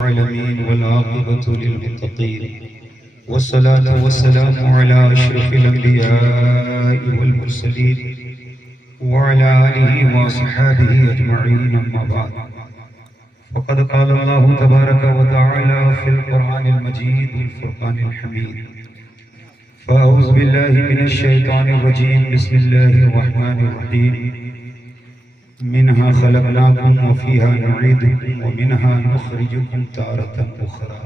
العالمين والعاقبة للمتقين والصلاة والسلام على أشرف الأنبياء والمرسلين وعلى آله وصحبه أجمعين أما بعد فقد قال الله تبارك وتعالى في القرآن المجيد والفرقان الحميد فأعوذ بالله من الشيطان الرجيم بسم الله الرحمن الرحيم منها خلقناكم وفيها نعيدكم ومنها نخرجكم تارة أخرى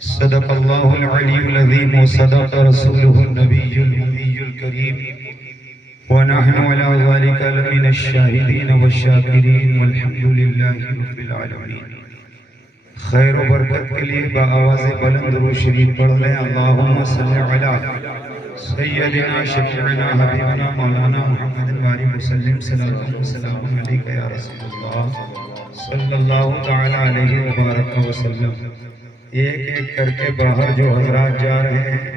صدق الله العلي العظيم وصدق رسوله النبي الأمي الكريم ونحن على ذلك لمن الشاهدين والشاكرين والحمد لله رب العالمين. خیر و برکت کے لیے بآواز بلند درود شریف پڑھ لیں. اللہم صلی علی سیدنا شفیعنا حبیبنا مولانا محمد وآلہ وسلم صلاۃ و سلام علیک یا رسول اللہ صلی اللہ تعالی علیہ وبارک وسلم. ایک ایک کر کے باہر جو حضرات جا رہے ہیں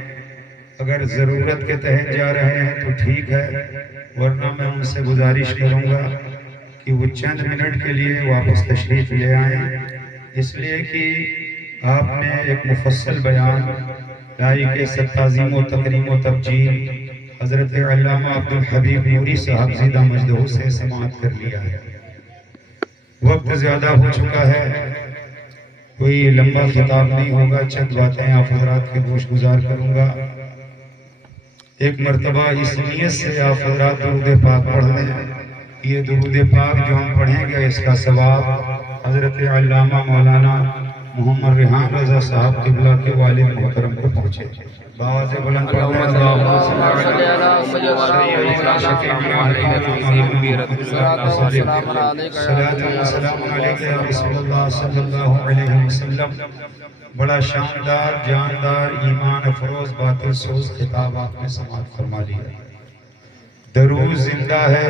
اگر ضرورت کے تحت جا رہے ہیں تو ٹھیک ہے، ورنہ میں ان سے گزارش کروں گا کہ وہ چند منٹ کے لیے واپس تشریف لے آئیں، اس لیے کہ آپ نے ایک مفصل بیان لائق تعظیم و تکریم و تبجیل حضرت علامہ عبدالحبیب نوری صاحب زیدہ مجدہ سے سماعت کر لیا ہے. وقت زیادہ ہو چکا ہے، کوئی لمبا خطاب نہیں ہوگا، چند باتیں آپ حضرات کے گوش گزار کروں گا. ایک مرتبہ اس نیت سے آپ حضرات درود پاک پڑھ لیں. یہ درود پاک جو ہم پڑھیں گے اس کا ثواب حضرت علامہ مولانا محمد ریحان رضا صاحب قبلہ کے والد محترم کو پہنچے. باواز بلند پڑھیں اللہم صلی علی سیدنا شفیعنا صلاۃ و سلام علیک یا رسول اللہ صلی اللہ علیہ وسلم. بڑا شاندار جاندار ایمان افروز باطل سوز خطاب آپ نے سماعت فرما لیا. درود زندہ ہے،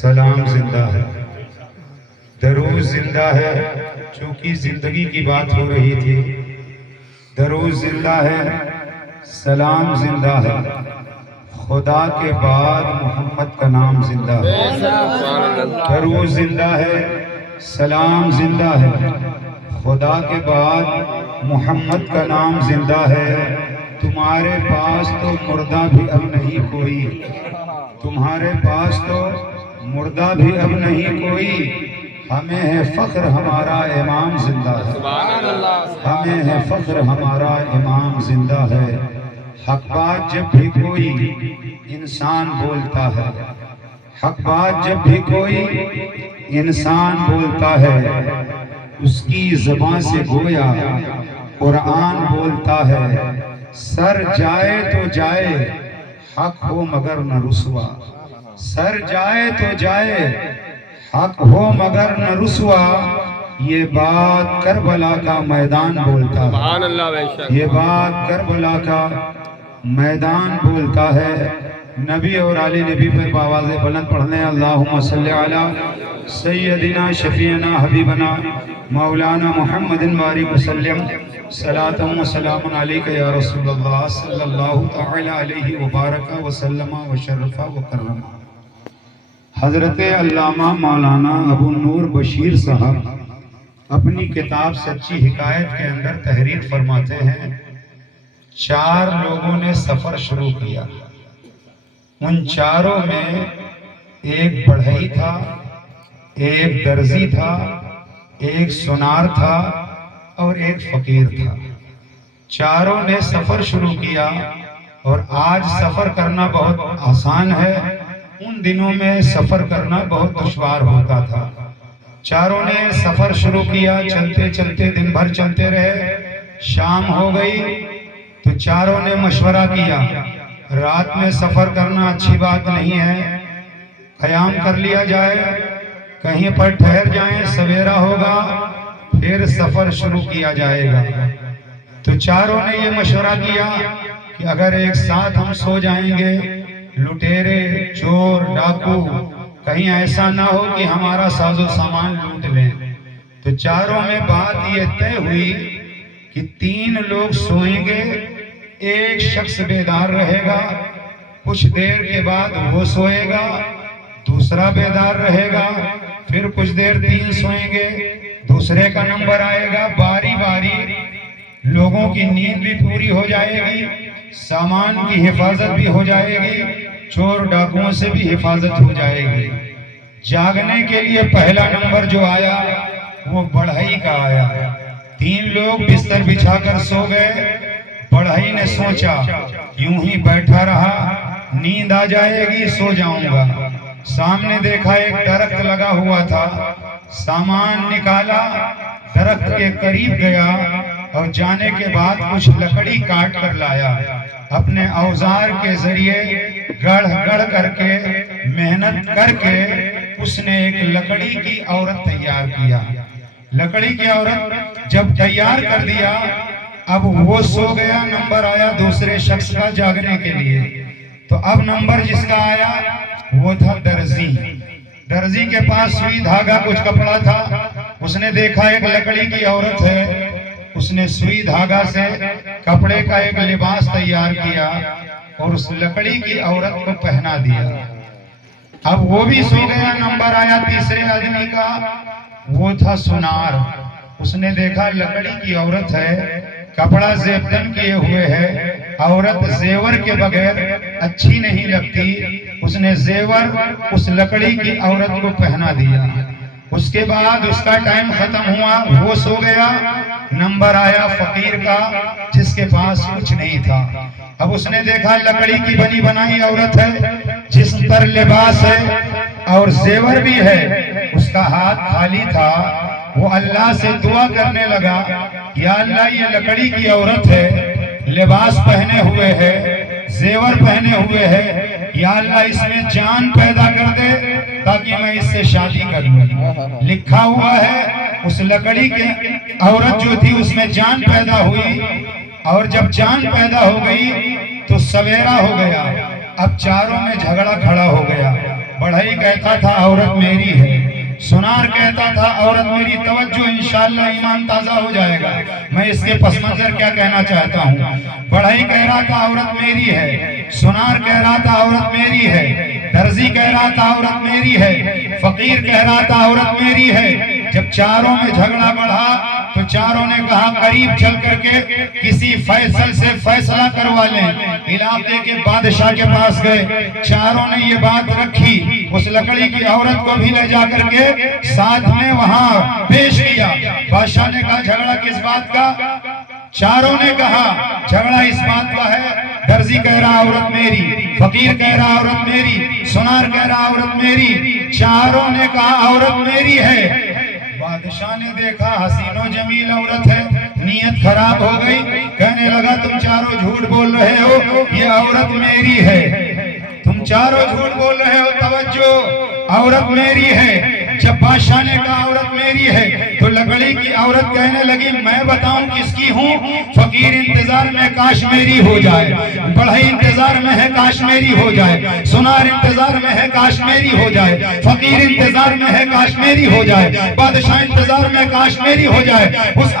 سلام زندہ ہے. درود زندہ ہے چونکہ زندگی کی بات ہو رہی تھی. درود زندہ ہے، سلام زندہ ہے. خدا کے بعد محمد کا نام زندہ ہے. درود زندہ ہے، سلام زندہ ہے. خدا کے بعد محمد کا نام زندہ ہے. تمہارے پاس تو مردہ بھی اب نہیں کوئی، تمہارے پاس تو مردہ بھی اب نہیں کوئی. ہمیں ہے فخر ہمارا امام زندہ ہے، ہمیں ہے فخر ہمارا امام زندہ ہے. حق بات جب بھی کوئی انسان بولتا ہے، حق بات جب بھی کوئی انسان بولتا ہے، اس کی زبان سے گویا قرآن بولتا ہے. سر جائے تو جائے حق ہو مگر نہ رسوا، سر جائے تو جائے حق ہو مگر نہ رسوا. یہ بات کربلا کا میدان بولتا ہے، یہ بات کربلا کا میدان بولتا ہے. نبی اور آل نبی پر باواز بلند پڑھنے اللہم صلی علی سیدنا شفیعنا حبیبنا مولانا محمد وآلہ وسلم صلاۃ و سلام علیک یا رسول اللہ صلی اللہ تعالی علیہ وبارک وسلم وشرف وکرم. حضرت علامہ مولانا ابو نور بشیر صاحب اپنی کتاب سچی حکایت کے اندر تحریر فرماتے ہیں 4 لوگوں نے سفر شروع کیا. ان چاروں میں ایک بڑھئی تھا، ایک درزی تھا، ایک سونار تھا اور ایک فقیر تھا. چاروں نے سفر شروع کیا اور آج سفر کرنا بہت آسان ہے، ان دنوں میں سفر کرنا بہت دشوار ہوتا تھا. چاروں نے سفر شروع کیا، چلتے چلتے دن بھر چلتے رہے. شام ہو گئی تو چاروں نے مشورہ کیا رات میں سفر کرنا اچھی بات نہیں ہے، قیام کر لیا جائے، کہیں پر ٹھہر جائیں، سویرا ہوگا پھر سفر شروع کیا جائے گا. تو چاروں نے یہ مشورہ کیا کہ اگر ایک ساتھ ہم سو جائیں گے، لٹیرے چور ڈاکو کہیں ایسا نہ ہو کہ ہمارا ساز و سامان لوٹ لیں. تو چاروں میں بات یہ طے ہوئی کہ 3 لوگ سوئیں گے، ایک شخص بیدار رہے گا. کچھ دیر کے بعد وہ سوئے گا، دوسرا بیدار رہے گا، پھر کچھ دیر 3 سوئیں گے، دوسرے کا نمبر آئے گا باری باری، لوگوں کی نیند بھی پوری ہو جائے گی، سامان کی حفاظت بھی ہو جائے گی، چور ڈاکوؤں سے بھی حفاظت ہو جائے گی۔ جاگنے کے لیے پہلا نمبر جو آیا وہ بڑھئی کا آیا۔ 3 لوگ بستر بچھا کر سو گئے۔ بڑھئی نے سوچا یوں ہی بیٹھا رہا نیند آ جائے گی، سو جاؤں گا۔ سامنے دیکھا ایک درخت لگا ہوا تھا، سامان نکالا، درخت کے قریب گیا اور جانے کے بعد کچھ لکڑی کاٹ کر لایا۔ اپنے اوزار کے ذریعے گڑھ گڑھ کر کے محنت کر کے اس نے ایک لکڑی کی عورت تیار کیا۔ لکڑی کی عورت جب تیار کر دیا، اب وہ سو گیا، نمبر آیا دوسرے شخص کا جاگنے کے لیے۔ تو اب نمبر جس کا آیا وہ تھا درزی۔ درزی کے پاس سوئی دھاگا کچھ کپڑا تھا، اس نے دیکھا ایک لکڑی کی عورت ہے، اس نے سوئی دھاگا سے کپڑے کا ایک لباس تیار کیا اور اس لکڑی کی عورت کو پہنا دیا۔ اب وہ بھی سو گیا، نمبر آیا تیسرے آدمی کا، وہ تھا سونار۔ اس نے دیکھا لکڑی کی عورت ہے، کپڑا زیبدن کیے ہوئے ہے، عورت زیور کے بغیر اچھی نہیں لگتی، اس نے زیور اس لکڑی کی عورت کو پہنا دیا۔ اس کے بعد اس کا ٹائم ختم ہوا، وہ سو گیا، نمبر آیا فقیر کا جس کے پاس کچھ نہیں تھا۔ اب اس نے دیکھا لکڑی کی بنی بنائی عورت ہے، جسم پر لباس ہے اور زیور بھی ہے، اس کا ہاتھ خالی تھا۔ وہ اللہ سے دعا کرنے لگا، یا اللہ یہ لکڑی کی عورت ہے، لباس پہنے ہوئے ہے، زیور پہنے ہوئے ہے، یا اللہ اس میں جان پیدا کر دے تاکہ میں اس سے شادی کر لوں۔ لکھا ہوا ہے اس لکڑی کی عورت جو تھی اس میں جان پیدا ہوئی، اور جب جان پیدا ہو گئی تو سویرا ہو گیا۔ اب چاروں میں جھگڑا کھڑا ہو گیا۔ بڑھئی کہتا تھا عورت میری ہے، سونار کہتا تھا عورت میری، توجہ انشاءاللہ ایمان تازہ ہو جائے گا۔ میں اس کے پس منظر کیا کہنا چاہتا ہوں۔ بڑھئی کہہ رہا تھا عورت میری ہے، سونار کہہ رہا تھا عورت میری ہے، درزی کہہ رہا تھا عورت میری ہے، فقیر کہہ رہا تھا عورت میری ہے۔ جب چاروں میں جھگڑا بڑھا تو چاروں نے کہا قریب چل کر کے کسی فیصل سے فیصلہ کروا لیں۔ علاقے کے بادشاہ کے پاس گئے، چاروں نے یہ بات رکھی، اس لکڑی کی عورت کو بھی لے جا کر کے ساتھ میں وہاں پیش کیا۔ بادشاہ نے کہا جھگڑا کس بات کا؟ چاروں نے کہا جھگڑا اس بات کا ہے، درزی کہہ رہا عورت میری، فقیر کہہ رہا عورت میری، سونار کہہ رہا عورت میری، چاروں نے کہا عورت میری ہے۔ بادشاہ نے دیکھا حسین و جمیل عورت ہے، نیت خراب ہو گئی، کہنے لگا تم چاروں جھوٹ بول رہے ہو، یہ عورت میری ہے، تم چاروں جھوٹ بول رہے ہو، توجہ عورت میری ہے۔ جب بادشاہ نے کہا عورت میری ہے تو لکڑی کی عورت کہنے لگی میں بتاؤں کس کی ہوں؟ فقیر انتظار میں کاش میری ہو جائے، بڑھئی انتظار میں ہے کاش میری ہو جائے، سونار انتظار میں ہے کاش میری ہو جائے، فقیر انتظار میں ہے کاش میری ہو جائے، بادشاہ انتظار میں کاش میری ہو جائے۔ اس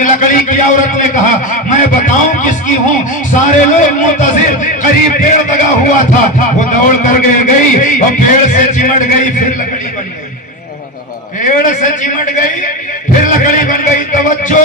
لکڑی کی عورت نے کہا میں بتاؤں کس کی ہوں؟ سارے لوگ منتظر، قریب پیڑ لگا ہوا تھا، وہ دوڑ کر گئی اور پیڑ سے چمٹ گئی، پھر لکڑی بن گئی، پیڑ سے چمٹ گئی پھر لکڑی بن گئی۔ توجہ،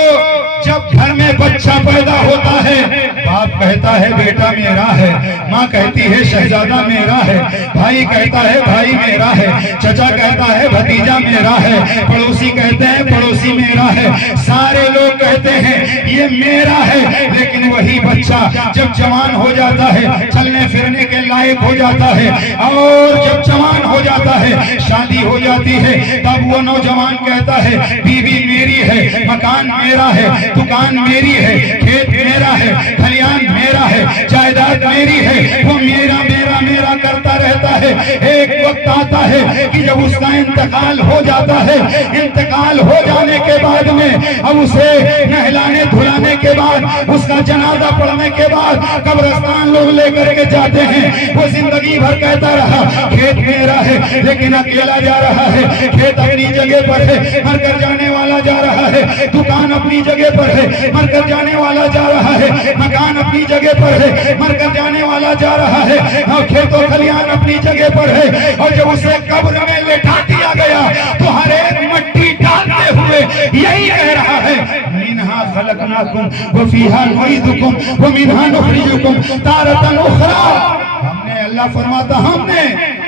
جب گھر میں بچہ پیدا ہوتا ہے باپ کہتا ہے بیٹا میرا ہے، ماں کہتی ہے شہزادہ میرا ہے، بھائی کہتا ہے بھائی میرا ہے، چچا کہتا ہے بھتیجا میرا ہے، پڑوسی کہتے ہیں پڑوسی میرا ہے، سارے لوگ کہتے ہیں یہ میرا ہے۔ لیکن وہی بچہ جب جوان ہو جاتا ہے، چلنے پھرنے کے لائق ہو جاتا ہے، اور جب جوان ہو جاتا ہے، شادی ہو جاتی ہے، تب وہ نوجوان کہتا ہے بیوی میری ہے، مکان میرا ہے، دکان میری ہے، کھیت میرا ہے، کھلیان میرا ہے، جائیداد میری ہے، وہ میرا میرا میرا کرتا رہتا ہے۔ ایک وقت آتا ہے کہ جب اس کا انتقال ہو جاتا ہے، انتقال ہو جانے کے بعد میں اب اسے نہلانے دھلانے کے بعد، اس کا جنازہ پڑھنے کے بعد قبرستان لوگ لے کر کے جاتے ہیں، وہ زندگی بھر کہتا رہا کھیت میرا ہے، لیکن اکیلا جا رہا ہے، کھیت اپنی جگہ پر ہے، مر کر جانے والا جا رہا ہے، دکان اپنی جگہ پر ہے، مر کر جانے والا جا رہا ہے، مکان اپنی جگہ پر ہے، مر کر جانے والا جا رہا ہے، اور کھیت و کھلیان اپنی جگہ پر ہے۔ اور جب اسے قبر میں لٹا دیا گیا تو ہر ایک مٹی ڈالتے ہوئے خلقناکم وفیہا نعیدکم ومنہا نخرجکم تارۃ اخری. ہم نے اللہ فرماتا ہم نے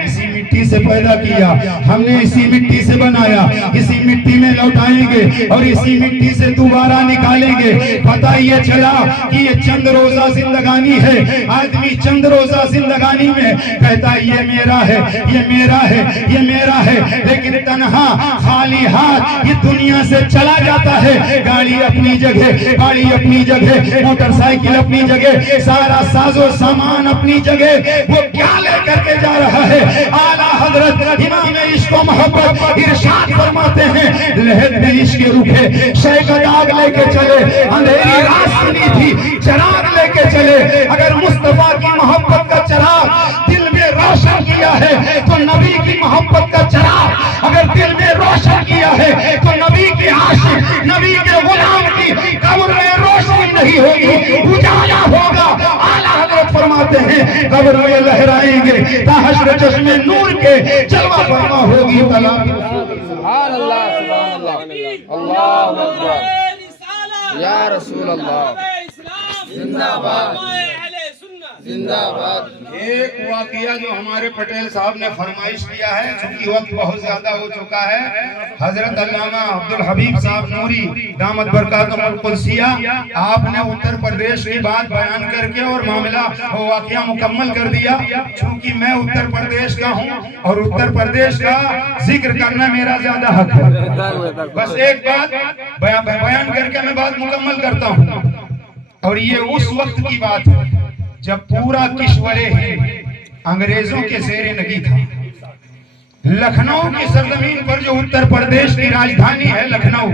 اسی مٹی سے پیدا کیا, ہم نے اسی مٹی سے بنایا, اسی مٹی میں لوٹائیں گے اور اسی مٹی سے دوبارہ نکالیں گے. پتہ یہ چلا کہ یہ چند روزہ زندگانی ہے. آدمی چند روزہ زندگانی میں کہتا ہے یہ میرا ہے, یہ میرا ہے, یہ میرا ہے, لیکن تنہا خالی ہاتھ یہ دنیا سے چلا جاتا ہے. گاڑی اپنی جگہ, گاڑی اپنی جگہ, موٹر سائیکل اپنی جگہ, سارا ساز و سامان اپنی جگہ, وہ کیا لے کر کے جا رہا ہے؟ اعلیٰ حضرت امام عشق و محبت ارشاد فرماتے ہیں لہد میں عشق رکھے, شے کا داغ لے کے چلے, اندھیری رات سنی تھی چراغ لے کے چلے. اگر مصطفیٰ کی محبت کا چراغ دل میں روشن کیا ہے تو نبی کی محبت کا چراغ اگر دل میں روشن کیا ہے تو نبی کی عاشق, نبی کے غلام کی قبر میں روشنی نہیں ہوگی, اجالا ہوگا. اعلیٰ حضرت فرماتے ہیں قبر میں لہرائیں گے تا حشر چشمے نور کے جلوہ فرما ہوگی تلا. سبحان اللہ, سبحان اللہ, اللہ اکبر یا رسول اللہ. زندہ باد, زندہ باد. ایک واقعہ جو ہمارے پٹیل صاحب نے فرمائش کیا ہے, چونکہ وقت بہت زیادہ ہو چکا ہے, حضرت علامہ عبدالحبیب صاحب نوری دامت برکاتہم القدسیہ آپ نے اتر پردیش کی بات بیان کر کے اور معاملہ واقعہ مکمل کر دیا. چونکہ میں اتر پردیش کا ہوں اور اتر پردیش کا ذکر کرنا میرا زیادہ حق ہے. بس ایک بات بیان کر کے میں بات مکمل کرتا ہوں, اور یہ اس وقت کی بات ہے جب پورا کشور ہند انگریزوں کے زیر نگی تھا. لکھنؤ کی سرزمین پر جو اتر پردیش کی راجدھانی ہے لکھنؤ,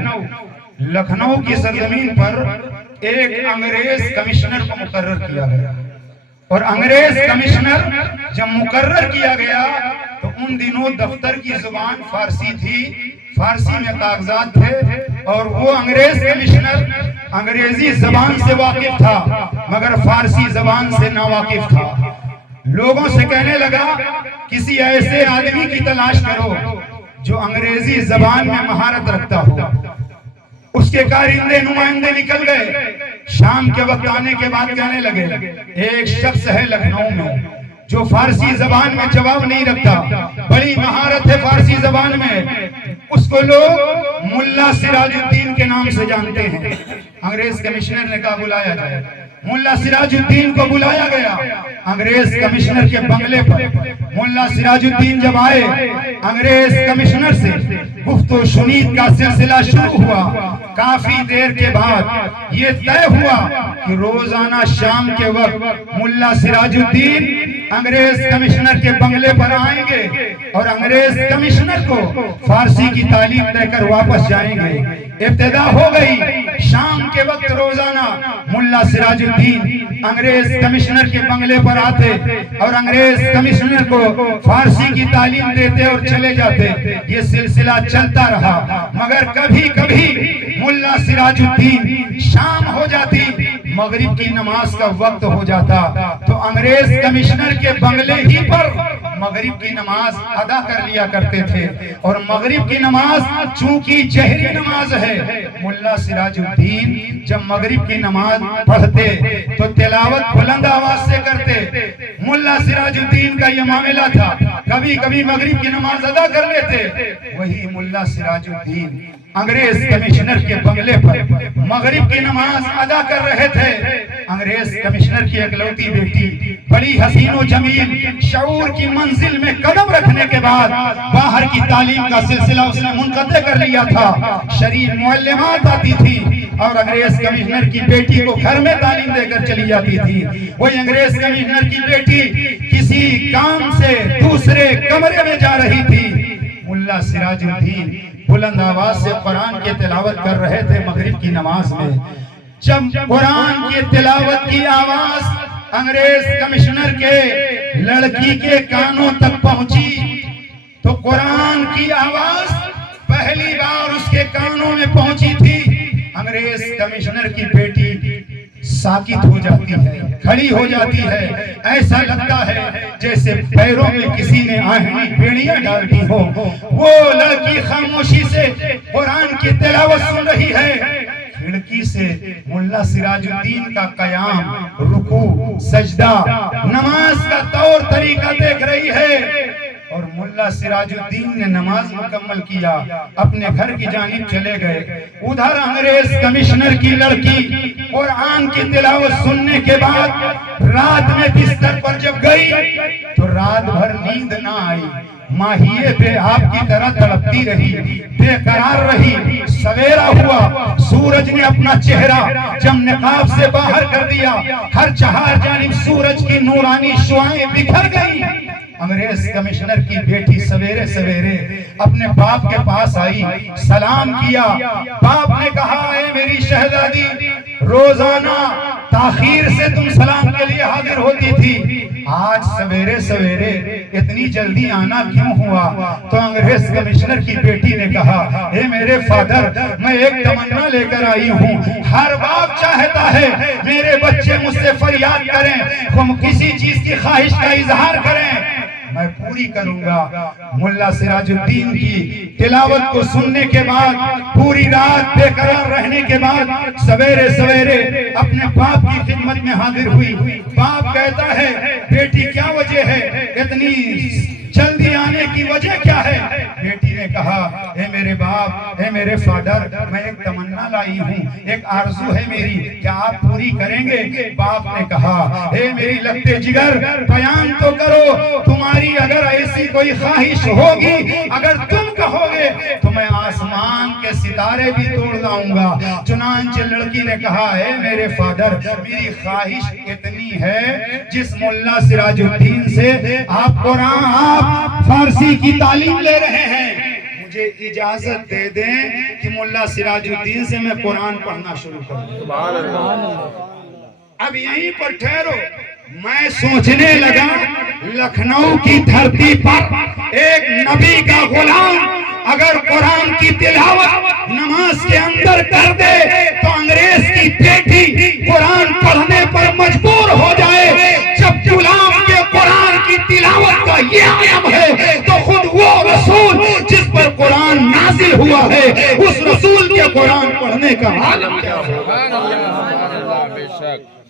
لکھنؤ کی سرزمین پر ایک انگریز کمشنر کو مقرر کیا گیا, اور انگریز کمشنر جب مقرر کیا گیا تو ان دنوں دفتر کی زبان فارسی تھی, فارسی میں کاغذات تھے, اور وہ انگریز کمشنر انگریزی زبان سے واقف تھا مگر فارسی زبان سے ناواقف تھا. لوگوں سے کہنے لگا کسی ایسے آدمی کی تلاش کرو جو انگریزی زبان میں مہارت رکھتا ہو. اس کے کارندے نمائندے نکل گئے. شام کے وقت آنے کے بعد کہنے لگے ایک شخص ہے لکھنؤ میں جو فارسی زبان میں جواب نہیں رکھتا, بڑی مہارت ہے فارسی زبان میں, اس کو لوگ ملا سراج الدین کے نام سے جانتے ہیں. انگریز کمشنر نے کہا بلایا جائے. ملا سراج الدین کو بلایا گیا انگریز کمشنر کے بنگلے پر. ملا سراج الدین جب آئے, انگریز کمشنر سے گفت و شنید کا سلسلہ شروع ہوا. کافی دیر کے بعد یہ طے ہوا کہ روزانہ شام کے وقت ملا سراج الدین انگریز کمشنر کے بنگلے پر آئیں گے اور انگریز کمشنر کو فارسی کی تعلیم دے کر واپس جائیں گے. ابتدا ہو گئی. شام کے وقت روزانہ ملا سراج الدین انگریز کمشنر کے بنگلے پر آتے اور انگریز کمشنر کو فارسی کی تعلیم دیتے اور چلے جاتے. یہ سلسلہ چلتا رہا مگر کبھی کبھی ملا سراج الدین شام ہو جاتی, مغرب کی نماز کا وقت ہو جاتا تو انگریز کمشنر کے بنگلے ہی پر مغرب کی نماز ادا کر لیا کرتے تھے. اور مغرب کی نماز چونکہ جہری نماز ہے, ملا سراج الدین جب مغرب کی نماز پڑھتے تو تلاوت بلند آواز سے کرتے. ملا سراج الدین کا یہ معاملہ تھا, کبھی کبھی مغرب کی نماز ادا کر لیتے. وہی ملا سراج الدین انگریز کمشنر کے بنگلے پر مغرب کی نماز ادا کر رہے تھے. انگریز کمشنر کی اکلوتی بیٹی بڑی حسین و جمیل شعور کی منزل میں قدم رکھنے کے بعد باہر کی تعلیم کا سلسلہ اس نے منقطع کر لیا تھا. شریف معلمات آتی تھی اور انگریز کمشنر کی بیٹی کو گھر میں تعلیم دے کر چلی جاتی تھی. وہی انگریز کمشنر کی بیٹی کسی کام سے دوسرے کمرے میں جا رہی تھی. ملا سراج الدین بلند آواز سے قرآن کی تلاوت کر رہے تھے مغرب کی نماز میں. جب قرآن کی تلاوت کی آواز انگریز کمشنر کے لڑکی کے کانوں تک پہنچی تو قرآن کی آواز پہلی بار اس کے کانوں میں پہنچی تھی. انگریز کمشنر کی بیٹی ساکت ہو جاتی ہے, کھڑی ہو جاتی ہے. ایسا لگتا ہے جیسے پیروں میں کسی نے آہنی بیڑیاں ڈال دی ہو. وہ لڑکی خاموشی سے قرآن کی تلاوت سن رہی ہے. کھڑکی سے ملا سراج الدین کا قیام، رکوع، سجدہ، نماز کا طور طریقہ دیکھ رہی ہے، اور ملا سراج الدین نے نماز مکمل کیا، اپنے گھر کی جانب چلے گئے۔ ادھر انگریز کمشنر کی لڑکی قرآن کی تلاوت سننے کے بعد رات میں بستر پر جب گئی تو رات بھر نیند نہ آئی، ماہیے پہ آپ کی طرح تڑپتی رہی، بے قرار رہی۔ سویرا ہوا، سورج نے اپنا چہرہ جب نقاب سے باہر کر دیا، ہر چہار جانب سورج کی نورانی شعائیں بکھر گئی۔ انگریز کمشنر کی بیٹی سویرے سویرے اپنے باپ کے پاس آئی، سلام کیا۔ باپ نے کہا، اے میری شہزادی، روزانہ تاخیر سے تم سلام کے لیے حاضر ہوتی تھی، آج سویرے سویرے اتنی جلدی آنا کیوں ہوا؟ تو انگریز کمشنر کی بیٹی نے کہا، اے میرے فادر، میں ایک تمنا لے کر آئی ہوں۔ ہر باپ چاہتا ہے میرے بچے مجھ سے فریاد کریں، ہم کسی چیز کی خواہش کا اظہار کریں، میں پوری کروں گا۔ ملا سراج الدین کی تلاوت کو سننے کے بعد، پوری رات بے قرار رہنے کے بعد سویرے سویرے اپنے باپ کی خدمت میں حاضر ہوئی۔ باپ کہتا ہے، بیٹی کیا وجہ ہے، اتنی جلدی آنے کی وجہ کیا ہے؟ بیٹی نے کہا، اے میرے باپ، اے میرے فادر، میں ایک تمنا لائی ہوں، ایک آرزو ہے میری، کیا آپ پوری کریں گے؟ باپ نے کہا، اے میری لگتے جگر، بیان تو کرو، تمہاری اگر ایسی کوئی خواہش ہوگی، اگر تم کہو گے تو میں آسمان کے ستارے بھی توڑ لاؤں گا۔ چنانچہ لڑکی نے کہا، اے میرے فادر، میری خواہش اتنی ہے، جس ملا سراج الدین سے آپ قرآن، آپ فارسی کی تعلیم لے رہے ہیں، مجھے اجازت دے دیں کہ ملا سراج الدین سے میں قرآن پڑھنا شروع کروں۔ اب یہیں پر ٹھہرو، میں سوچنے لگا، لکھنؤ کی دھرتی پر ایک نبی کا غلام اگر قرآن کی تلاوت نماز کے اندر کر دے تو انگریز کی بیٹی قرآن پڑھنے پر مجبور ہو جائے۔ جب غلام کے قرآن کی تلاوت کا یہ عالم ہے تو خود وہ رسول جس پر قرآن نازل ہوا ہے، اس رسول کے قرآن پڑھنے کا عالم کیا ہوگا؟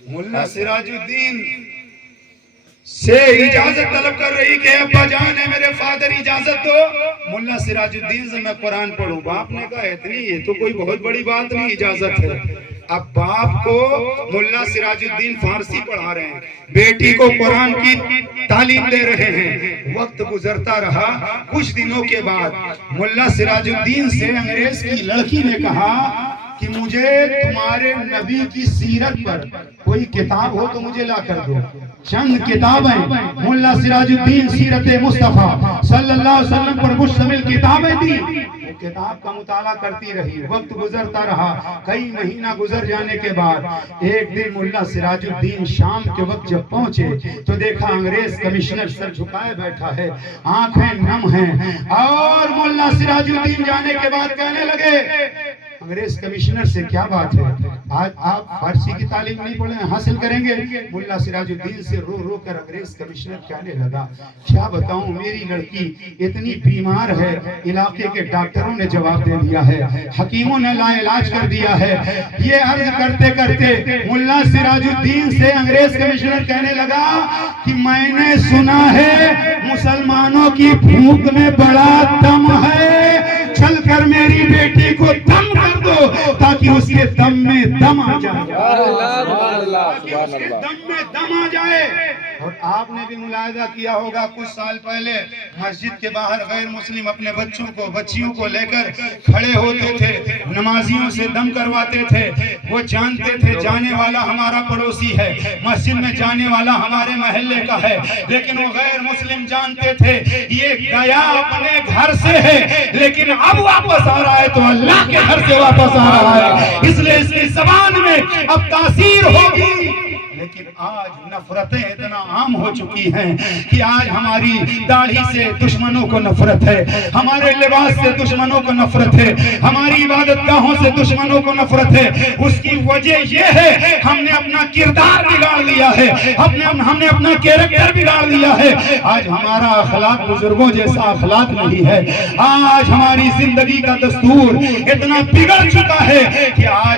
ملا سراج الدین سے اجازت طلب کر رہی کہ ابا جان ہے میرے فادر اجازت دو، ملا سراج الدین سے میں قرآن پڑھوں۔ باپ نے کہا، اتنی یہ تو کوئی بہت بڑی بات نہیں، اجازت ہے۔ اب باپ کو ملا سراج الدین فارسی پڑھا رہے ہیں، بیٹی کو قرآن کی تعلیم دے رہے ہیں۔ وقت گزرتا رہا، کچھ دنوں کے بعد ملا سراج الدین سے انگریز کی لڑکی نے کہا کہ مجھے تمہارے نبی کی سیرت پر کوئی کتاب ہو تو مجھے لا کر دو۔ چند کتابیں ملا سراج الدین سیرت مصطفیٰ صلی اللہ علیہ وسلم پر مشتمل کتابیں دی، وہ کتاب کا مطالعہ کرتی رہی۔ وقت گزرتا رہا، کئی مہینہ گزر جانے کے بعد ایک دن ملا سراج الدین شام کے وقت جب پہنچے تو دیکھا انگریز کمشنر سر جھکائے بیٹھا ہے، آنکھیں نم ہیں، اور ملا سراج الدین جانے کے بعد کہنے لگے، انگریز کمشنر سے کیا بات ہے، آج آپ فارسی کی تعلیم نہیں پڑھیں، حاصل کریں گے؟ ملا سراج الدین سے رو رو کر انگریز کمشنر کہنے لگا، کیا بتاؤں، میری لڑکی اتنی بیمار ہے، علاقے کے ڈاکٹروں نے جواب دے دیا ہے، حکیموں نے لا علاج کر دیا ہے۔ یہ عرض کرتے کرتے ملا سراج الدین سے انگریز کمشنر کہنے لگا کہ میں نے سنا ہے مسلمانوں کی بھوک میں بڑا دم ہے، چل کر میری بیٹی کو دم کر دو تاکہ اس کے دم میں دم آ جائے، دم میں دم آ جائے۔ اور آپ نے بھی ملاحظہ کیا ہوگا، کچھ سال پہلے مسجد کے باہر غیر مسلم اپنے بچوں کو بچیوں کو لے کر کھڑے ہوتے تھے، نمازیوں سے دم کرواتے تھے۔ وہ جانتے تھے جانے والا ہمارا پڑوسی ہے، مسجد میں جانے والا ہمارے محلے کا ہے، لیکن وہ غیر مسلم جانتے تھے یہ گیا اپنے گھر سے ہے لیکن اب واپس آ رہا ہے تو اللہ کے گھر سے واپس آ رہا ہے، اس لیے اس کی زبان میں اب تاثیر ہوگی۔ لیکن آج نفرتیں اتنا عام ہو چکی ہیں کہ آج ہماری داڑھی سے دشمنوں کو نفرت ہے، ہمارے لباس سے دشمنوں کو نفرت ہے، ہماری عبادت گاہوں سے دشمنوں کو نفرت ہے۔ اس کی وجہ یہ ہے ہم نے اپنا کردار بگاڑ لیا ہے، ہم نے اپنا کیریکٹر بگاڑ لیا ہے۔ آج ہمارا اخلاق بزرگوں جیسا اخلاق نہیں ہے، آج ہماری زندگی کا دستور اتنا بگڑ چکا ہے کہ آج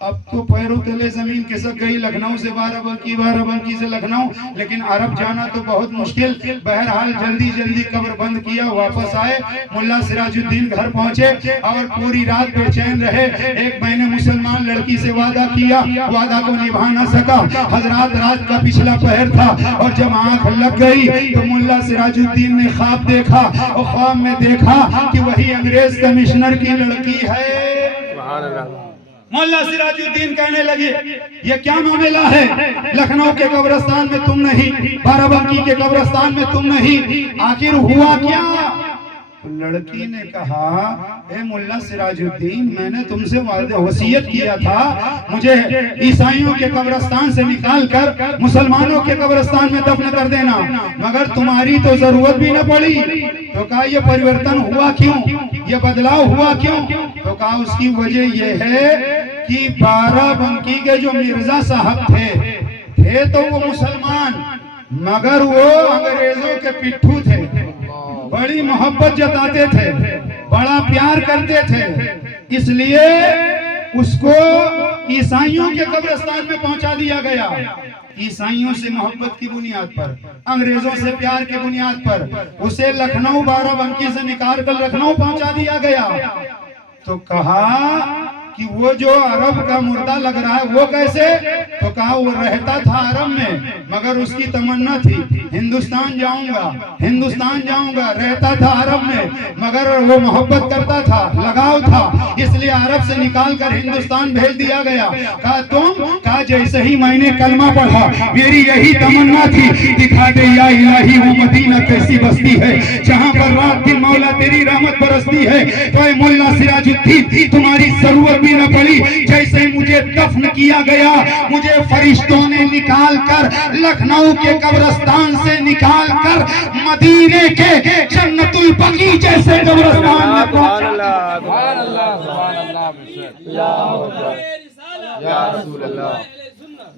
اب تو پیروں تلے زمین کھسک گئی، لکھنؤ سے بارہ بنکی سے لکھنؤ، لیکن عرب جانا تو بہت مشکل۔ بہرحال جلدی جلدی قبر بند کیا، واپس آئے، ملا سراج الدین گھر پہنچے اور پوری رات بے چین رہے۔ ایک میں نے مسلمان لڑکی سے وعدہ کیا، وعدہ کو نبھا نہ سکا۔ حضرات رات کا پچھلا پہر تھا اور جب آنکھ لگ گئی تو ملا سراج الدین نے خواب دیکھا، اور خواب میں دیکھا کہ وہی انگریز کمشنر کی لڑکی ہے۔ مولا سراج الدین کہنے لگے یہ کیا معاملہ ہے؟ لکھنؤ کے قبرستان میں تم نہیں، بارہ بنکی کے قبرستان میں تم نہیں، آخر ہوا کیا؟ لڑکی نے کہا اے مولا سراج الدین، میں نے تم سے وصیت کیا تھا مجھے عیسائیوں کے قبرستان سے نکال کر مسلمانوں کے قبرستان میں دفن کر دینا، مگر تمہاری تو ضرورت بھی نہ پڑی۔ تو کہا یہ پریورتن ہوا کیوں، یہ بدلاؤ ہوا کیوں؟ تو کہا اس کی وجہ یہ ہے کہ بارہ بنکی کے جو مرزا صاحب تھے تو وہ مسلمان، مگر وہ انگریزوں کے پٹھو تھے، بڑی محبت جتاتے تھے، بڑا پیار کرتے تھے، اس لیے اس کو عیسائیوں کے قبرستان میں پہنچا دیا گیا۔ عیسائیوں سے محبت کی بنیاد پر، انگریزوں سے پیار کی بنیاد پر اسے لکھنؤ بارہ بنکی سے نکال کر لکھنؤ پہنچا دیا گیا۔ تو کہا کہ وہ جو عرب کا مردہ لگ رہا ہے وہ کیسے؟ تو کہا وہ رہتا تھا عرب میں، مگر اس کی تمنا تھی ہندوستان جاؤں گا، ہندوستان جاؤں گا، رہتا تھا عرب میں مگر وہ محبت کرتا تھا، لگاؤ تھا، اس لیے عرب سے نکال کر ہندوستان بھیج دیا گیا۔ کہا تم؟ کہا جیسے ہی میں نے کلمہ پڑھا میری یہی تمنا تھی، دکھا دے یا الہی وہ مدینہ کیسی بستی ہے جہاں پر رات دن مولا تیری رحمت برستی ہے۔ تو اے مولا سراج الدین تمہاری ضرورت بھی نہ پڑی، جیسے مجھے دفن کیا گیا مجھے فرشتوں نے نکال کر لکھنؤ کے قبرستان سے نکال کر مدینے کے جنت البقیع جیسے قبرستان میں پہنچا۔ سبحان اللہ سبحان اللہ یا رسول اللہ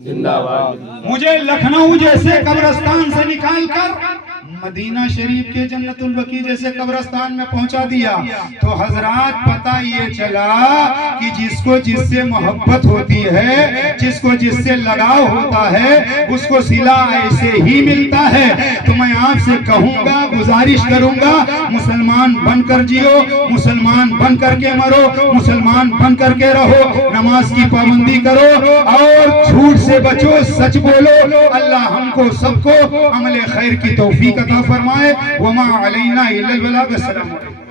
زندہ باد۔ مجھے لکھنؤ جیسے قبرستان سے نکال کر مدینہ شریف کے جنت البقیع جیسے قبرستان میں پہنچا دیا۔ تو حضرات پتہ یہ چلا کہ جس کو جس سے محبت ہوتی ہے، جس کو جس سے لگاؤ ہوتا ہے، اس کو صلہ ایسے ہی ملتا ہے۔ تو میں آپ سے کہوں گا، گزارش کروں گا، مسلمان بن کر جیو، مسلمان بن کر کے مرو، مسلمان بن کر کے رہو، نماز کی پابندی کرو اور جھوٹ سے بچو، سچ بولو۔ اللہ ہم کو سب کو عمل خیر کی توفیق عطا فرمائے۔ وما علینا الا البلاغ۔ السلام علیکم۔